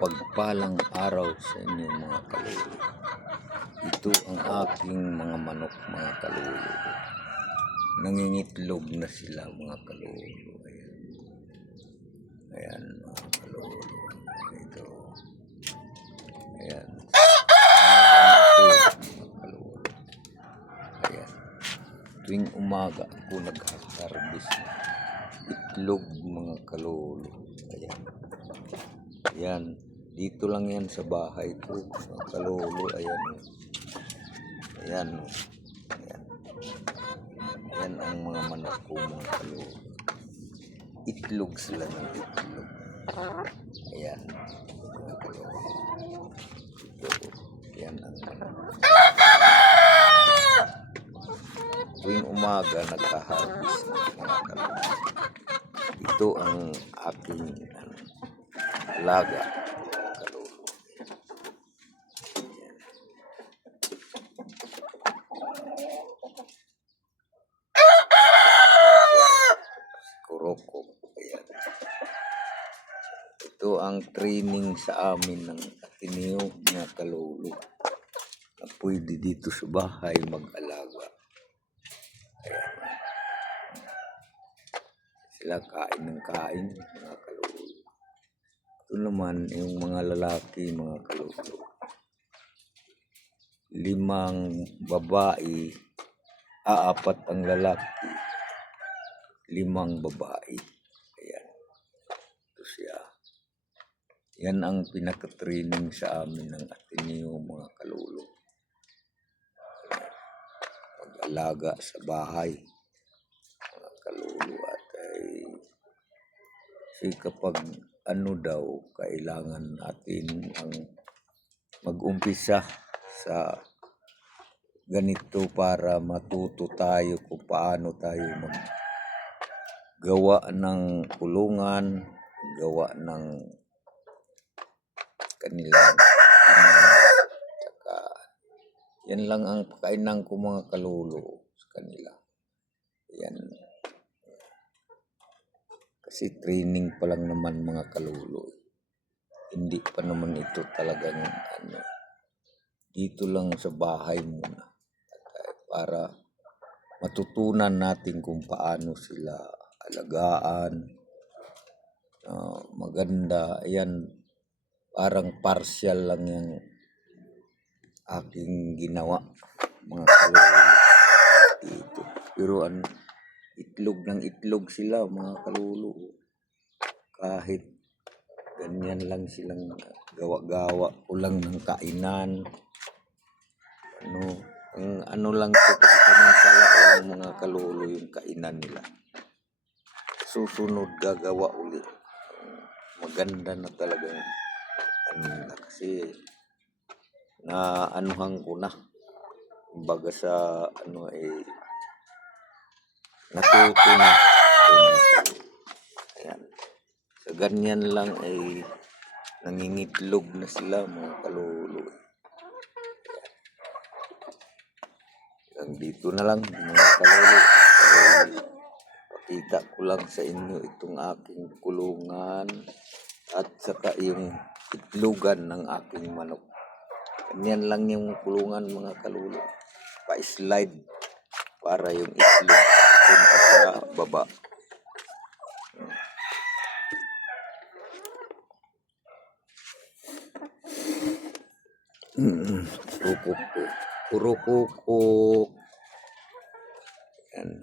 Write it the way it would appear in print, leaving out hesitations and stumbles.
mapagpalang araw sa inyo mga kalulu. Ito ang aking mga manok mga kalulu. Nangingitlog na sila mga kalulu. Ayan, ayan mga kalulu. Ito. Ayan. Ito mga kalulu. Ayan. Tuwing umaga ako nag-harvest itlog mga kalulu. Ayan. Ayan. Dito lang yan sa bahay ko mga kalulu. Ayan. Ayan. Ayan. Ayan ang mga manok ko mga kalulu. Itlog sila ng itlog. Ayan. Mga kalulu. Ito. Ayan ang manok. Tuwing umaga nagka-harvest mga kalulu. Ito ang aking alaga mga kalulu. Kuroko. Ayan. Ito ang training sa amin ng Ateneo mga kalulu na pwede dito sa bahay mag-alaga. Ayan. Sila kain ng kain mga kalulu. Ito naman yung mga lalaki mga kalulu. 5 babae, 4 ang lalaki, 5 babae. Ayan. Ito siya. Yan ang pinaka-training sa amin ng Ateneo mga kalulu. Pag-alaga sa bahay mga kalulu. At kapag ano daw, kailangan natin ang mag-umpisa sa ganito para matuto tayo kung paano tayo maggawa ng kulungan, gawa ng kanilang saka yan lang ang pakainan ko mga kalulu sa kanila. Yan. Kasi training pa lang naman mga kalulu. Hindi pa naman ito talagang dito lang sa bahay muna. Para matutunan natin kung paano sila alagaan. Maganda. Ayan. Parang partial lang yung aking ginawa mga kalulu dito. Pero itlog ng itlog sila mga kalulu. Kahit ganyan lang silang gawa-gawa ko lang ng kainan. Ano lang ito samantala ang mga kalulu yung kainan nila. Susunod gagawa ulit. Maganda na talagang kasi na anuhan ko na. Baga sa natuto na. Ayan. Sa ganyan lang ay nangingitlog na sila mga kalulu. Dito na lang mga kalulu. Pakita ko lang sa inyo itong aking kulungan at saka yung itlogan ng aking manok. Ganyan lang yung kulungan mga kalulu. Pa-slide para yung itlog punta sa baba. Puro kuko. Yan.